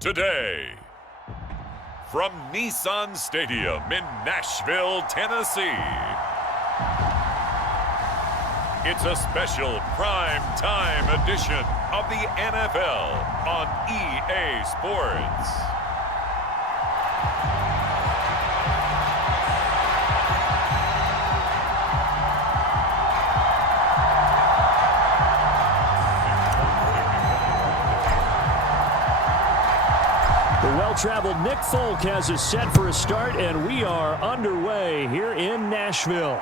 today. From Nissan Stadium in Nashville, Tennessee, it's a special prime time edition of the NFL on EA Sports. The well-traveled Nick Folk has us set for a start, and we are underway here in Nashville.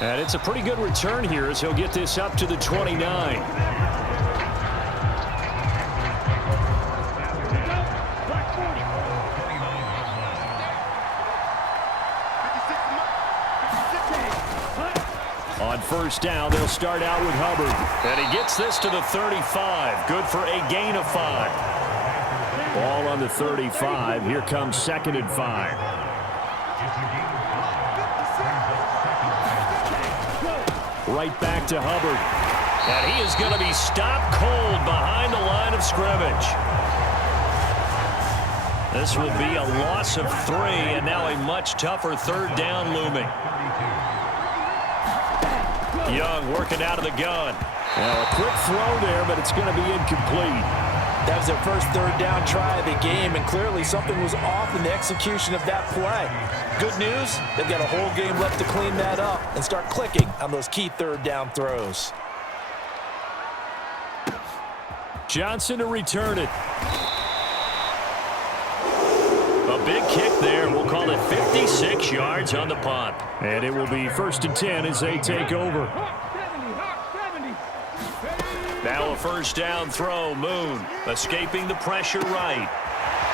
And it's a pretty good return here as he'll get this up to the 29. On first down, they'll start out with Hubbard. And he gets this to the 35. Good for a gain of 5. Ball on the 35. Here comes 2nd and 5. Right back to Hubbard. And he is going to be stopped cold behind the line of scrimmage. This will be a loss of 3, and now a much tougher 3rd down looming. Young working out of the gun. Well, a quick throw there, but it's going to be incomplete. That was their first 3rd down try of the game, and clearly something was off in the execution of that play. Good news, they've got a whole game left to clean that up and start clicking on those key 3rd down throws. Johnson to return it. A big kick there. We'll call it 56 yards on the punt. And it will be 1st and 10 as they take over. Now a 1st down throw. Moon escaping the pressure right.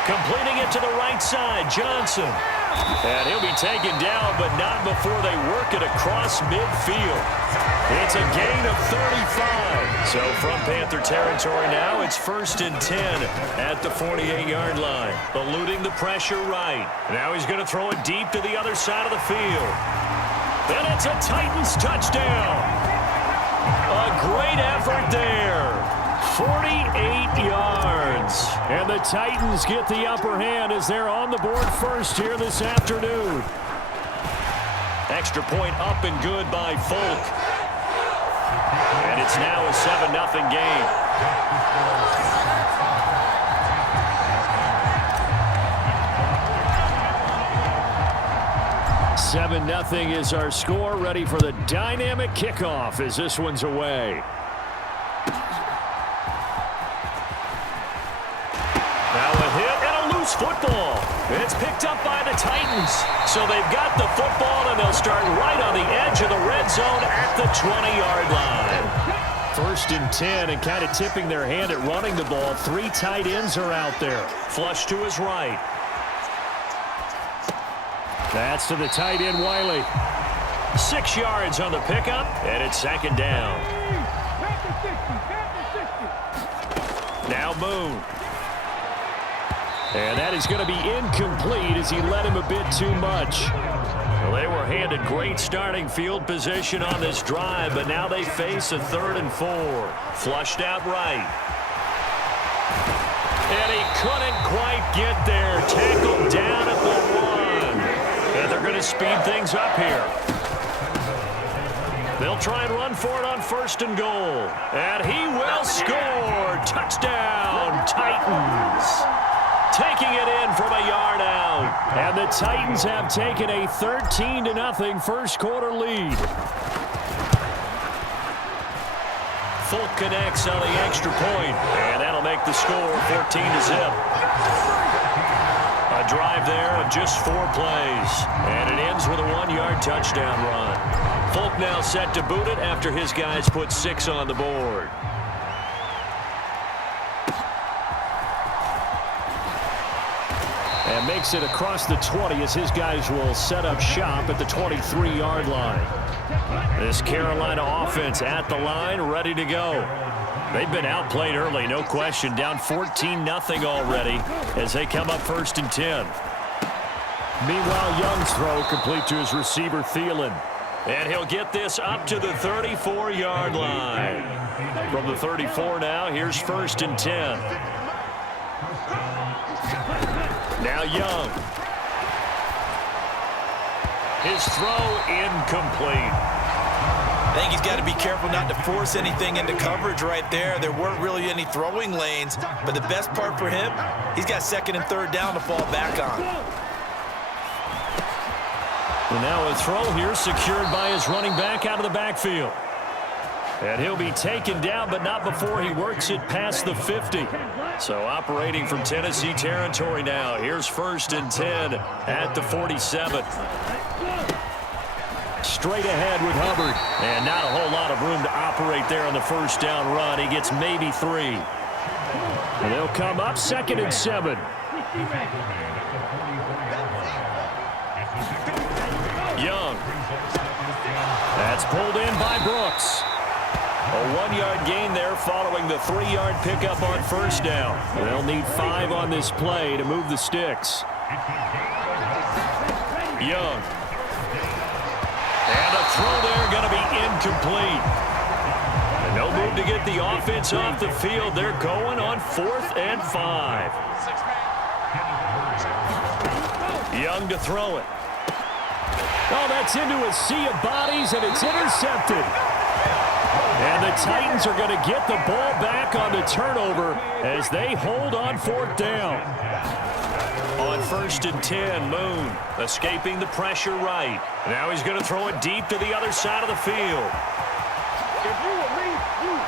Completing it to the right side. Johnson. And he'll be taken down, but not before they work it across midfield. It's a gain of 35. So from Panther territory now, it's 1st and 10 at the 48-yard line. Eluding the pressure right. Now he's going to throw it deep to the other side of the field. And it's a Titans touchdown. A great effort there. 48 yards. And the Titans get the upper hand as they're on the board first here this afternoon. Extra point up and good by Folk. And it's now a 7-0 game. $7-0 is our score. Ready for the dynamic kickoff as this one's away. Now a hit and a loose football. It's picked up by the Titans. So they've got the football, and they'll start right on the edge of the red zone at the 20-yard line. 1st and 10, and kind of tipping their hand at running the ball. 3 tight ends are out there. Flush to his right. That's to the tight end, Wiley. 6 yards on the pickup, and it's 2nd down. Now Moon. And that is going to be incomplete as he led him a bit too much. Well, they were handed great starting field position on this drive, but now they face a 3rd and 4. Flushed out right. And he couldn't quite get there. Tackled down at the 1. And they're going to speed things up here. They'll try and run for it on 1st and goal. And he will score. Touchdown, Titans. Taking it in from a yard out. And the Titans have taken a 13-0 first quarter lead. Folk connects on the extra point, and that'll make the score 14-0. A drive there of just 4 plays, and it ends with a 1-yard touchdown run. Folk now set to boot it after his guys put 6 on the board. And makes it across the 20 as his guys will set up shop at the 23-yard line. This Carolina offense at the line, ready to go. They've been outplayed early, no question. Down 14-0 already as they come up 1st and 10. Meanwhile, Young's throw complete to his receiver, Thielen. And he'll get this up to the 34-yard line. From the 34 now, here's 1st and 10. Now Young. His throw incomplete. I think he's got to be careful not to force anything into coverage right there. There weren't really any throwing lanes, but the best part for him, he's got 2nd and 3rd down to fall back on. And now a throw here secured by his running back out of the backfield. And he'll be taken down, but not before he works it past the 50. So operating from Tennessee territory now. Here's 1st and 10 at the 47. Straight ahead with Hubbard. And not a whole lot of room to operate there on the 1st down run. He gets maybe 3. And they'll come up 2nd and 7. Young. That's pulled in by Brooks. A 1-yard gain there following the 3-yard pickup on 1st down. They'll need 5 on this play to move the sticks. Young. And a throw there going to be incomplete. And no move to get the offense off the field. They're going on 4th and 5. Young to throw it. Oh, that's into a sea of bodies, and it's intercepted. And the Titans are going to get the ball back on the turnover as they hold on 4th down. On 1st and 10, Moon escaping the pressure right. Now he's going to throw it deep to the other side of the field.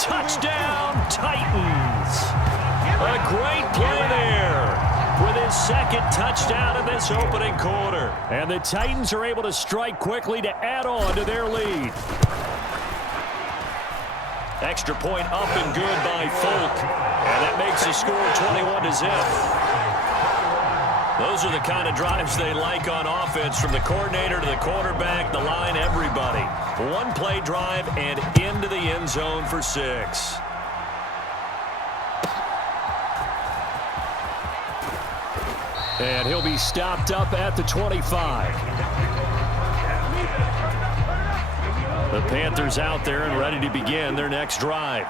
Touchdown, Titans. A great play there with his 2nd touchdown in this opening quarter. And the Titans are able to strike quickly to add on to their lead. Extra point up and good by Folk. And that makes the score 21-0. Those are the kind of drives they like on offense, from the coordinator to the quarterback, the line, everybody. 1-play drive and into the end zone for 6. And he'll be stopped up at the 25. The Panthers out there and ready to begin their next drive.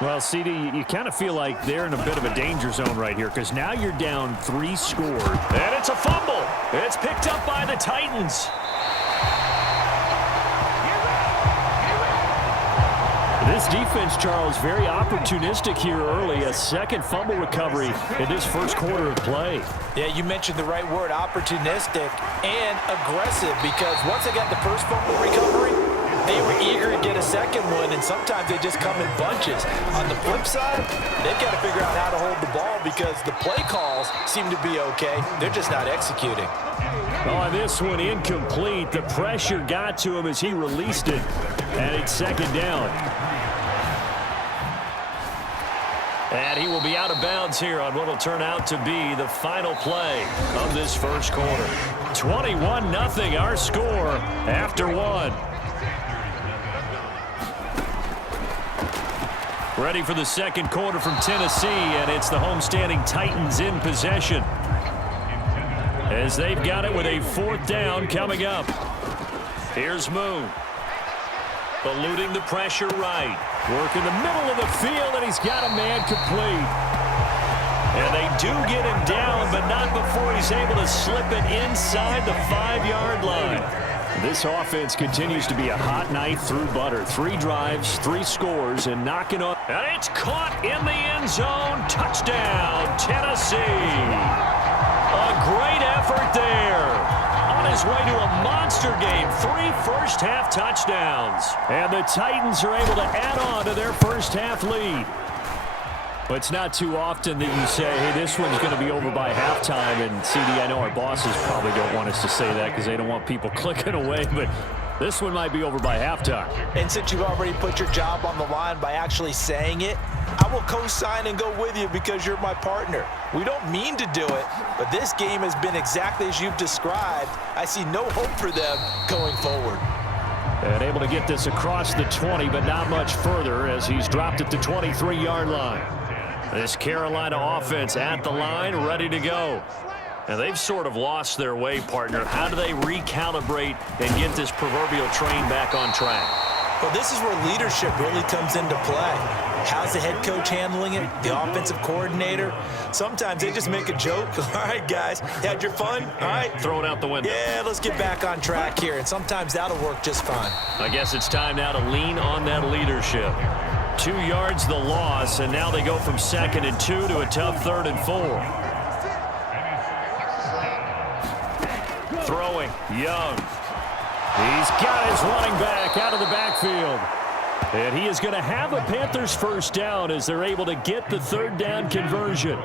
Well, CD, you kind of feel like they're in a bit of a danger zone right here, because now you're down 3 scored. And it's a fumble. It's picked up by the Titans. This defense, Charles, very opportunistic here early. A 2nd fumble recovery in this 1st quarter of play. Yeah, you mentioned the right word, opportunistic and aggressive, because once they got the 1st fumble recovery, they were eager to get a 2nd one, and sometimes they just come in bunches. On the flip side, they've got to figure out how to hold the ball, because the play calls seem to be okay. They're just not executing. Oh, this one incomplete. The pressure got to him as he released it, and it's 2nd down. And he will be out of bounds here on what will turn out to be the final play of this 1st quarter. 21-0 our score after 1. Ready for the 2nd quarter from Tennessee, and it's the homestanding Titans in possession, as they've got it with a 4th down coming up. Here's Moon. Eluding the pressure right. Work in the middle of the field, and he's got a man complete. And they do get him down, but not before he's able to slip it inside the 5-yard line. This offense continues to be a hot knife through butter. 3 drives, 3 scores, and knocking on. And it's caught in the end zone. Touchdown, Tennessee. A great effort there. On his way to a monster game. 3 first-half touchdowns. And the Titans are able to add on to their first-half lead. But it's not too often that you say, hey, this one's going to be over by halftime. And, CD, I know our bosses probably don't want us to say that because they don't want people clicking away. But this one might be over by halftime. And since you've already put your job on the line by actually saying it, I will co-sign and go with you because you're my partner. We don't mean to do it, but this game has been exactly as you've described. I see no hope for them going forward. And able to get this across the 20, but not much further as he's dropped at the 23-yard line. This Carolina offense at the line, ready to go. And they've sort of lost their way, partner. How do they recalibrate and get this proverbial train back on track? Well, this is where leadership really comes into play. How's the head coach handling it? The offensive coordinator? Sometimes they just make a joke. All right, guys, had your fun? All right. Throw it out the window. Yeah, let's get back on track here, and sometimes that'll work just fine. I guess it's time now to lean on that leadership. 2 yards the loss, and now they go from 2nd and 2 to a tough 3rd and 4. Throwing, Young. He's got his running back out of the backfield. And he is going to have a Panthers first down as they're able to get the 3rd down conversion.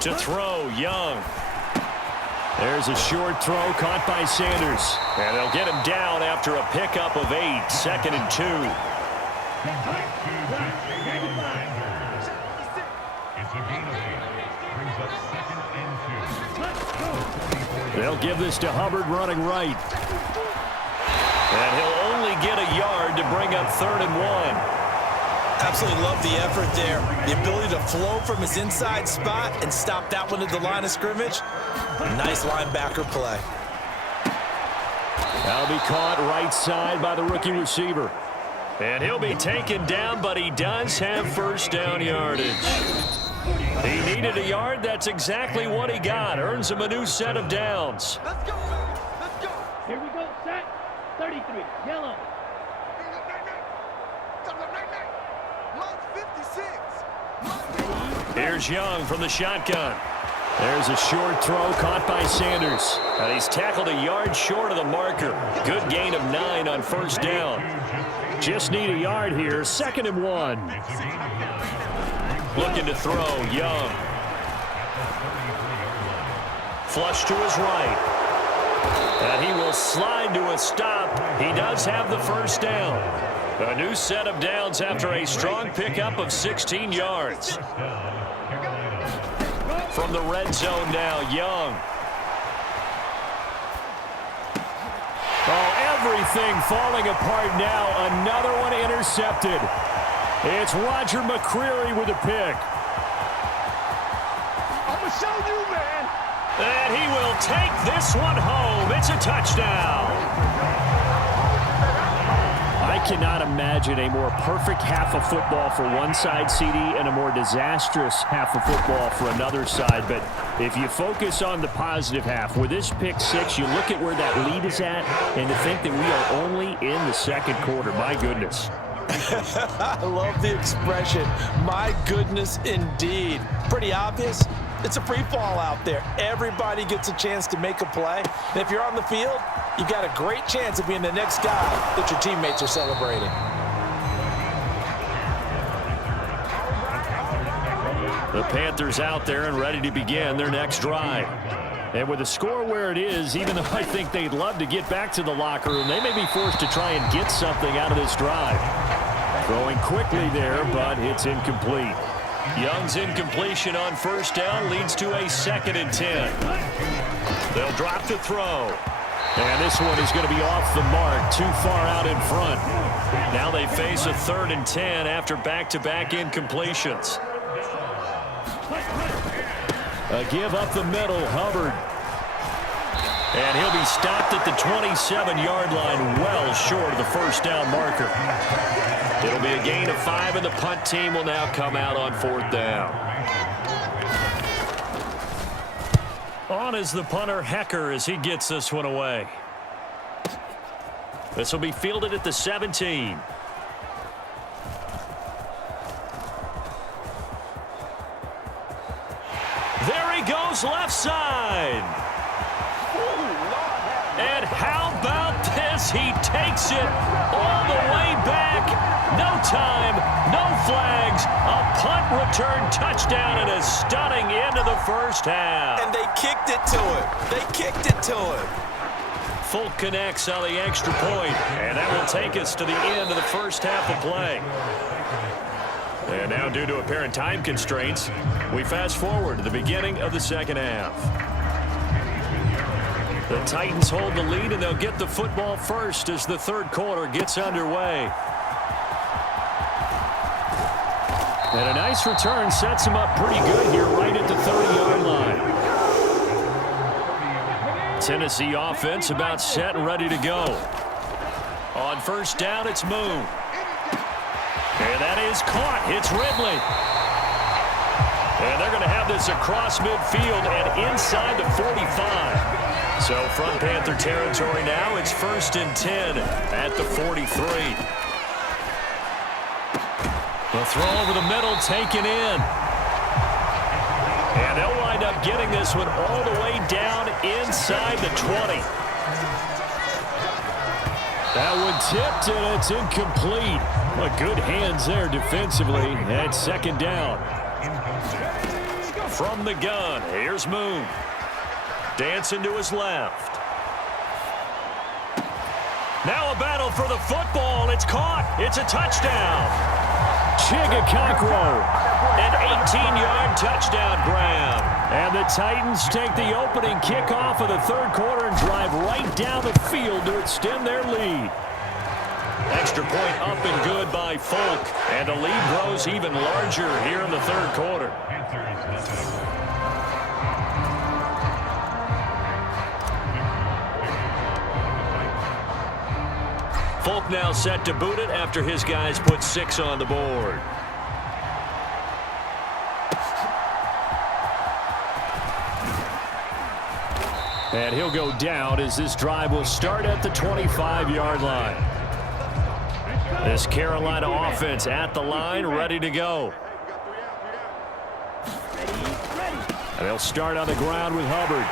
To throw, Young. There's a short throw caught by Sanders. And they'll get him down after a pickup of 8, 2nd and 2. They'll give this to Hubbard running right. And he'll only get a yard to bring up 3rd and 1. Absolutely love the effort there. The ability to flow from his inside spot and stop that one at the line of scrimmage. Nice linebacker play. That'll be caught right side by the rookie receiver. And he'll be taken down, but he does have first down yardage. He needed a yard. That's exactly what he got. Earns him a new set of downs. Let's go. Let's go. Here we go. Set. 33. Yellow. Here's Young from the shotgun. There's a short throw caught by Sanders. And he's tackled a yard short of the marker. Good gain of 9 on first down. Just need a yard here. 2nd and 1. Looking to throw, Young. Flush to his right. And he will slide to a stop. He does have the first down. A new set of downs after a strong pickup of 16 yards. From the red zone now, Young. Oh, everything falling apart now. Another one intercepted. It's Roger McCreary with a pick. I'm going to show you, man. And he will take this one home. It's a touchdown. I cannot imagine a more perfect half of football for one side, CD, and a more disastrous half of football for another side. But if you focus on the positive half, with this pick 6, you look at where that lead is at, and to think that we are only in the 2nd quarter. My goodness. I love the expression. My goodness, indeed. Pretty obvious. It's a free fall out there. Everybody gets a chance to make a play. And if you're on the field, you've got a great chance of being the next guy that your teammates are celebrating. The Panthers out there and ready to begin their next drive. And with the score where it is, even though I think they'd love to get back to the locker room, they may be forced to try and get something out of this drive. Throwing quickly there, but it's incomplete. Young's incompletion on first down leads to a 2nd and 10. They'll drop the throw. And this one is going to be off the mark, too far out in front. Now they face a 3rd and 10 after back-to-back incompletions. A give up the middle, Hubbard. And he'll be stopped at the 27-yard line, well short of the first down marker. It'll be a gain of 5, and the punt team will now come out on 4th down. On is the punter, Hecker, as he gets this one away. This will be fielded at the 17. There he goes, left side. And how about this? He takes it all the way back. No time, no flags. A punt return touchdown and a stunning end of the first half. And they kicked it to him. They kicked it to him. Full connects on the extra point. And that will take us to the end of the first half of play. And now, due to apparent time constraints, we fast forward to the beginning of the second half. The Titans hold the lead, and they'll get the football first as the 3rd quarter gets underway. And a nice return sets him up pretty good here right at the 30-yard line. Tennessee offense about set and ready to go. On first down, it's Moon. And that is caught. It's Ridley. And they're going to have this across midfield and inside the 45. So from Panther territory now, it's 1st and 10 at the 43. The throw over the middle taken in. And they'll wind up getting this one all the way down inside the 20. That one tipped, and it's incomplete. Well, good hands there defensively. And 2nd down. From the gun, here's Moon. Dancing to his left. Now a battle for the football. It's caught. It's a touchdown. Chigakakro. An 18-yard touchdown grab. And the Titans take the opening kickoff of the 3rd quarter and drive right down the field to extend their lead. Extra point up and good by Folk. And the lead grows even larger here in the 3rd quarter. Folk now set to boot it after his guys put 6 on the board. And he'll go down as this drive will start at the 25-yard line. This Carolina offense at the line, ready to go. And they'll start on the ground with Hubbard.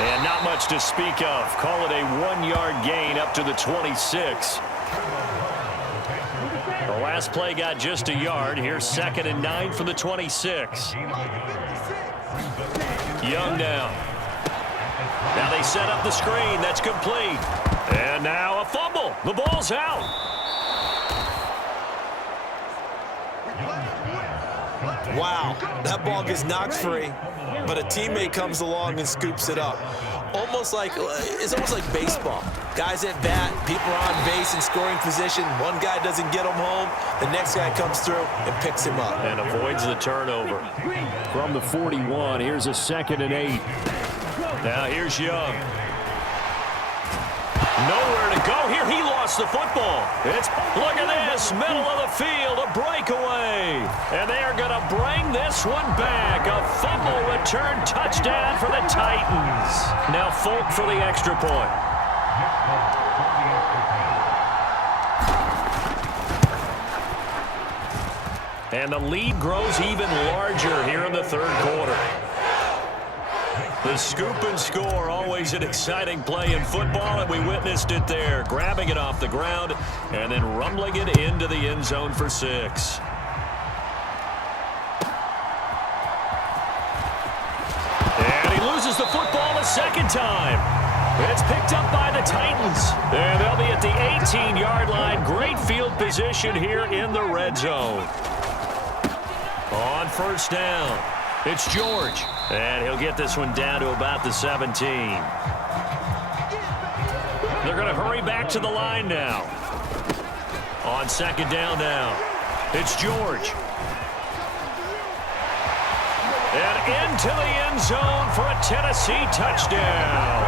And not much to speak of. Call it a 1-yard gain up to the 26. The last play got just a yard. Here's 2nd and 9 from the 26. Young now. Now they set up the screen. That's complete. And now a fumble. The ball's out. Wow, that ball gets knocked free, but a teammate comes along and scoops it up. It's almost like baseball. Guys at bat, people are on base in scoring position. One guy doesn't get him home, the next guy comes through and picks him up. And avoids the turnover. From the 41, here's a 2nd and 8. Now here's Young. Nowhere to go here. He lost the football. Look at this, middle of the field, a breakaway. And they are going to bring this one back. A fumble return touchdown for the Titans. Now Folk for the extra point. And the lead grows even larger here in the 3rd quarter. The scoop and score, always an exciting play in football, and we witnessed it there. Grabbing it off the ground and then rumbling it into the end zone for 6. And he loses the football a 2nd time. It's picked up by the Titans. And they'll be at the 18-yard line. Great field position here in the red zone. On first down, it's George. And he'll get this one down to about the 17. They're going to hurry back to the line now. On 2nd down now, it's George. And into the end zone for a Tennessee touchdown.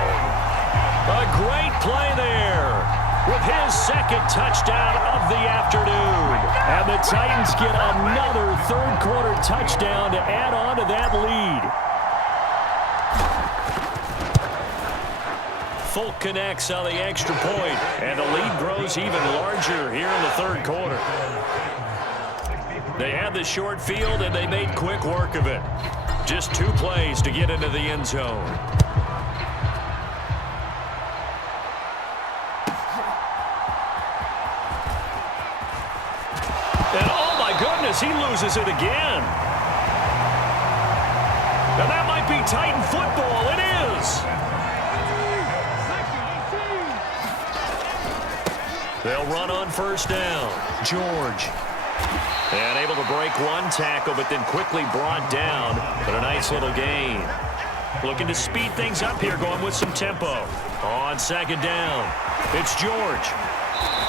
A great play there with his 2nd touchdown of the afternoon. And the Titans get another 3rd quarter touchdown to add on to that lead. Folk connects on the extra point, and the lead grows even larger here in the 3rd quarter. They had the short field, and they made quick work of it. Just 2 plays to get into the end zone. And oh my goodness, he loses it again. And that might be Titan football. It is. They'll run on first down. George. And able to break one tackle, but then quickly brought down. But a nice little gain. Looking to speed things up here, going with some tempo. On 2nd down, it's George.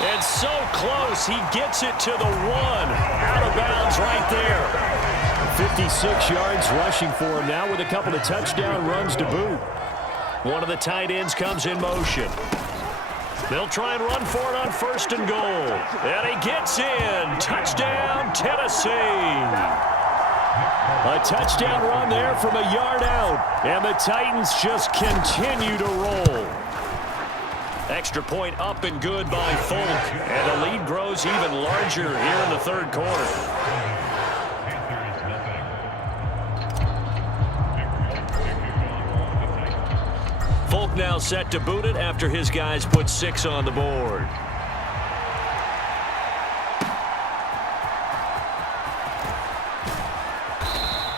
And so close, he gets it to the 1. Out of bounds right there. 56 yards rushing for him now with a couple of touchdown runs to boot. One of the tight ends comes in motion. They'll try and run for it on 1st and goal. And he gets in. Touchdown, Tennessee. A touchdown run there from a yard out. And the Titans just continue to roll. Extra point up and good by Folk. And the lead grows even larger here in the 3rd quarter. Folk now set to boot it after his guys put 6 on the board.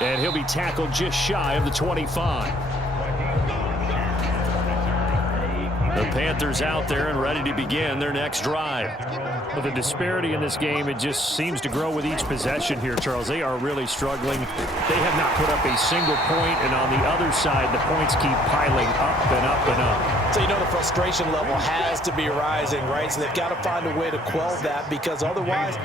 And he'll be tackled just shy of the 25. The Panthers out there and ready to begin their next drive. Well, the disparity in this game, it just seems to grow with each possession here, Charles. They are really struggling. They have not put up a single point, and on the other side, the points keep piling up and up and up. So you know the frustration level has to be rising, right? So they've got to find a way to quell that, because otherwise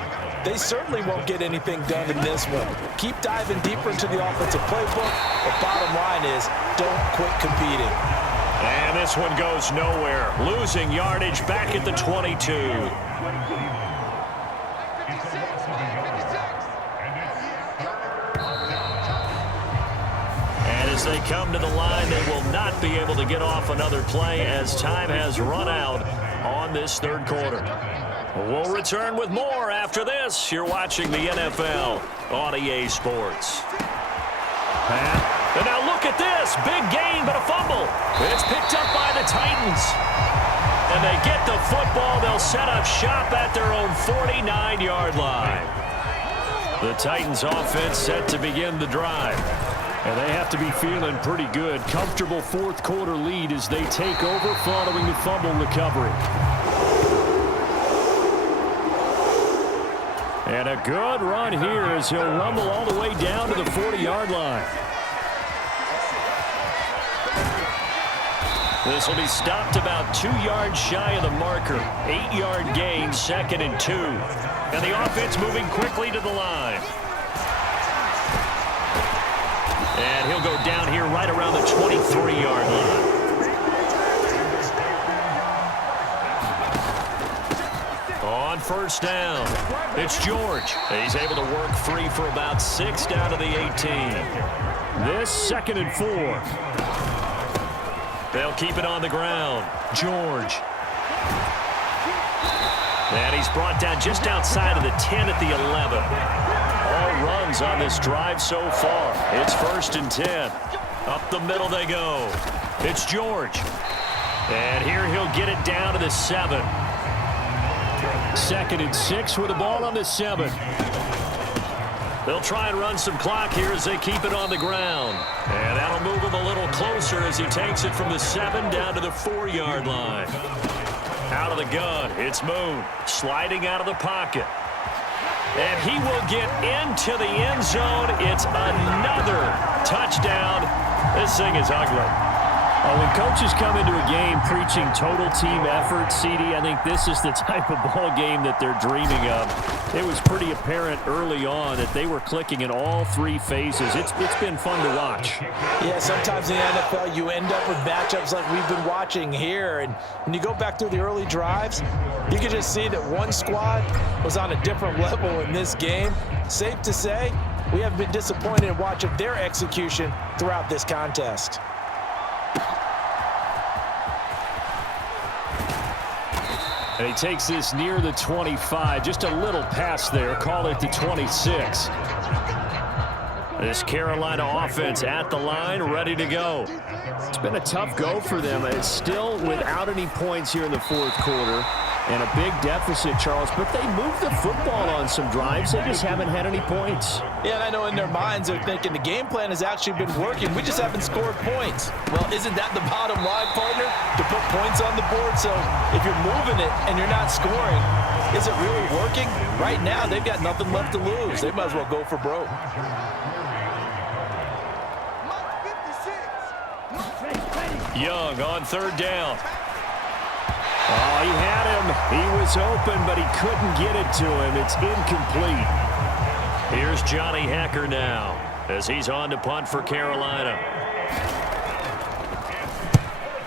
they certainly won't get anything done in this one. Keep diving deeper into the offensive playbook. The bottom line is don't quit competing. And this one goes nowhere. Losing yardage back at the 22. And as they come to the line, they will not be able to get off another play as time has run out on this 3rd quarter. We'll return with more after this. You're watching the NFL on EA Sports. And now look at this. Big gain, but a fumble. It's picked up by the Titans. And they get the football. They'll set up shop at their own 49-yard line. The Titans offense set to begin the drive. And they have to be feeling pretty good. Comfortable 4th quarter lead as they take over following the fumble recovery. And a good run here as he'll rumble all the way down to the 40-yard line. This will be stopped about 2 yards shy of the marker. 8-yard gain, 2nd and 2. And the offense moving quickly to the line. And he'll go down here right around the 23-yard line. On 1st down, it's George. He's able to work free for about 6 down to the 18. This 2nd and 4. They'll keep it on the ground. George. And he's brought down just outside of the 10 at the 11. All runs on this drive so far. It's 1st and 10. Up the middle they go. It's George. And here he'll get it down to the 7. 2nd and 6 with the ball on the 7. They'll try and run some clock here as they keep it on the ground. And that'll move him a little closer as he takes it from the 7 down to the 4-yard line. Out of the gun, it's Moon sliding out of the pocket. And he will get into the end zone. It's another touchdown. This thing is ugly. When coaches come into a game preaching total team effort, CD, I think this is the type of ball game that they're dreaming of. It was pretty apparent early on that they were clicking in all 3 phases. It's been fun to watch. Yeah, sometimes in the NFL you end up with matchups like we've been watching here. And when you go back through the early drives, you can just see that one squad was on a different level in this game. Safe to say, we have been disappointed in watching their execution throughout this contest. And he takes this near the 25. Just a little pass there. Call it the 26. This Carolina offense at the line, ready to go. It's been a tough go for them. It's still without any points here in the 4th quarter. And a big deficit, Charles. But they moved the football on some drives. They just haven't had any points. Yeah, and I know in their minds they're thinking the game plan has actually been working. We just haven't scored points. Well, isn't that the bottom line, partner? To put points on the board? So if you're moving it and you're not scoring, is it really working? Right now, they've got nothing left to lose. They might as well go for broke. Young on 3rd down. Oh, he had him. He was open, but he couldn't get it to him. It's incomplete. Here's Johnny Hecker now as he's on to punt for Carolina.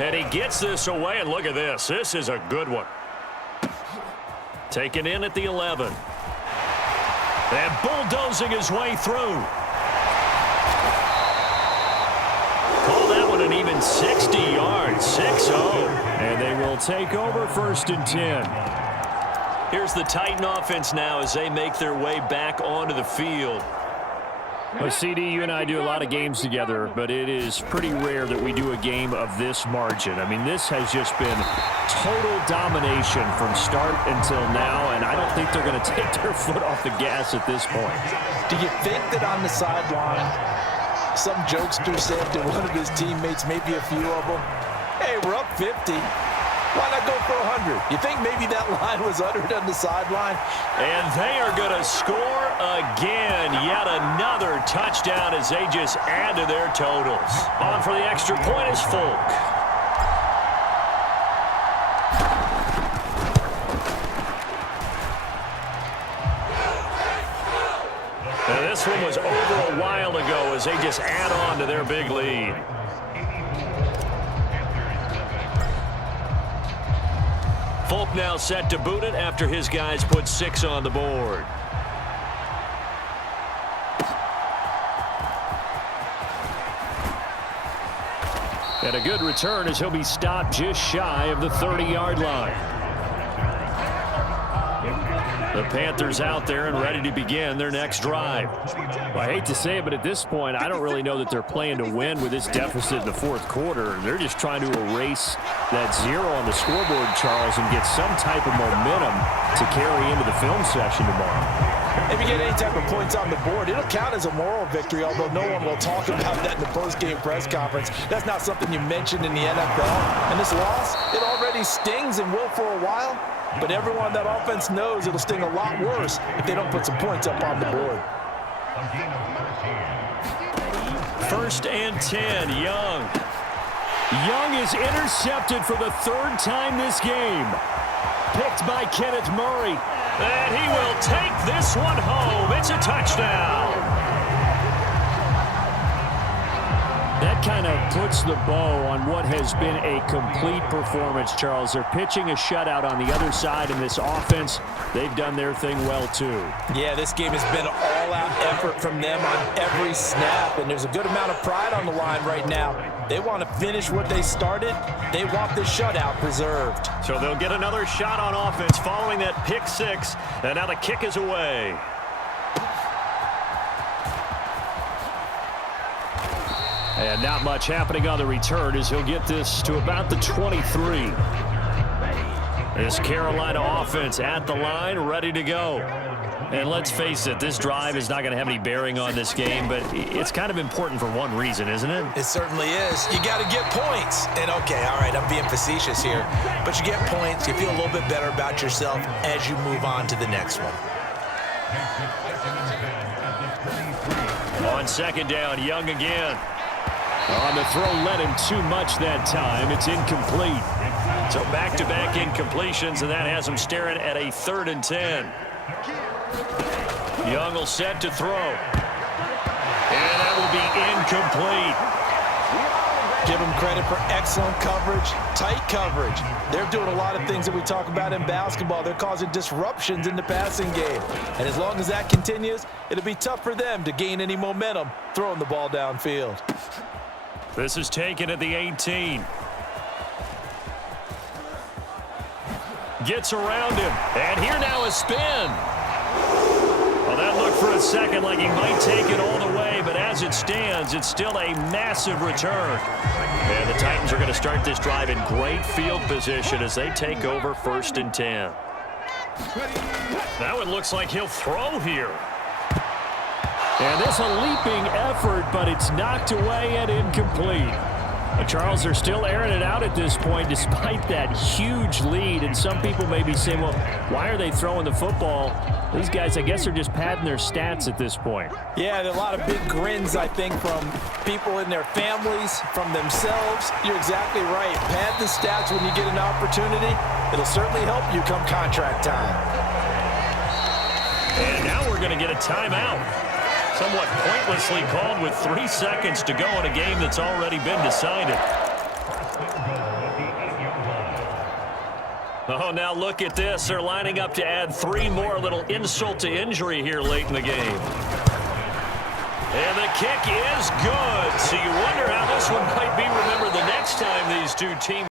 And he gets this away, and look at this. This is a good one. Taken in at the 11. And bulldozing his way through. Call that one an even 60 yards, 6-0. And they will take over 1st and 10. Here's the Titan offense now as they make their way back onto the field. Well, CD, you and I do a lot of games together, but it is pretty rare that we do a game of this margin. I mean, this has just been total domination from start until now, and I don't think they're going to take their foot off the gas at this point. Do you think that on the sideline, some jokester said to one of his teammates, maybe a few of them, hey, we're up 50. Why not go for 100? You think maybe that line was uttered on the sideline? And they are going to score again. Yet another touchdown as they just add to their totals. On for the extra point is Folk. Now this one was over a while ago as they just add on to their big lead. Folk now set to boot it after his guys put 6 on the board. And a good return as he'll be stopped just shy of the 30-yard line. The Panthers out there and ready to begin their next drive. Well, I hate to say it, but at this point, I don't really know that they're playing to win with this deficit in the 4th quarter. They're just trying to erase that 0 on the scoreboard, Charles, and get some type of momentum to carry into the film session tomorrow. If you get any type of points on the board, it'll count as a moral victory, although no one will talk about that in the post-game press conference. That's not something you mentioned in the NFL. And this loss, it already stings and will for a while. But everyone on that offense knows it'll sting a lot worse if they don't put some points up on the board. 1st and 10, Young. Young is intercepted for the 3rd time this game. Picked by Kenneth Murray. And he will take this one home. It's a touchdown. That kind of puts the bow on what has been a complete performance, Charles. They're pitching a shutout on the other side in this offense. They've done their thing well, too. Yeah, this game has been an all-out effort from them on every snap, and there's a good amount of pride on the line right now. They want to finish what they started. They want this shutout preserved. So they'll get another shot on offense following that pick 6, and now the kick is away. And not much happening on the return as he'll get this to about the 23. This Carolina offense at the line, ready to go. And let's face it, this drive is not going to have any bearing on this game, but it's kind of important for one reason, isn't it? It certainly is. You got to get points. And, okay, all right, I'm being facetious here. But you get points, you feel a little bit better about yourself as you move on to the next one. On 2nd down, Young again. On the throw, led him too much that time. It's incomplete. So back-to-back incompletions, and that has him staring at a 3rd and 10. Young will set to throw. And that will be incomplete. Give them credit for excellent coverage, tight coverage. They're doing a lot of things that we talk about in basketball. They're causing disruptions in the passing game. And as long as that continues, it'll be tough for them to gain any momentum throwing the ball downfield. This is taken at the 18. Gets around him. And here now a spin. Well, that looked for a second like he might take it all the way, but as it stands, it's still a massive return. And the Titans are going to start this drive in great field position as they take over 1st and 10. That one looks like he'll throw here. And there's a leaping effort, but it's knocked away and incomplete. Charles, they're still airing it out at this point despite that huge lead. And some people may be saying, well, why are they throwing the football? These guys, I guess, are just padding their stats at this point. Yeah, there are a lot of big grins, I think, from people in their families, from themselves. You're exactly right. Pad the stats when you get an opportunity. It'll certainly help you come contract time. And now we're going to get a timeout. Somewhat pointlessly called with 3 seconds to go in a game that's already been decided. Oh, now look at this. They're lining up to add 3 more. Little insult to injury here late in the game. And the kick is good. So you wonder how this one might be remembered the next time these two teams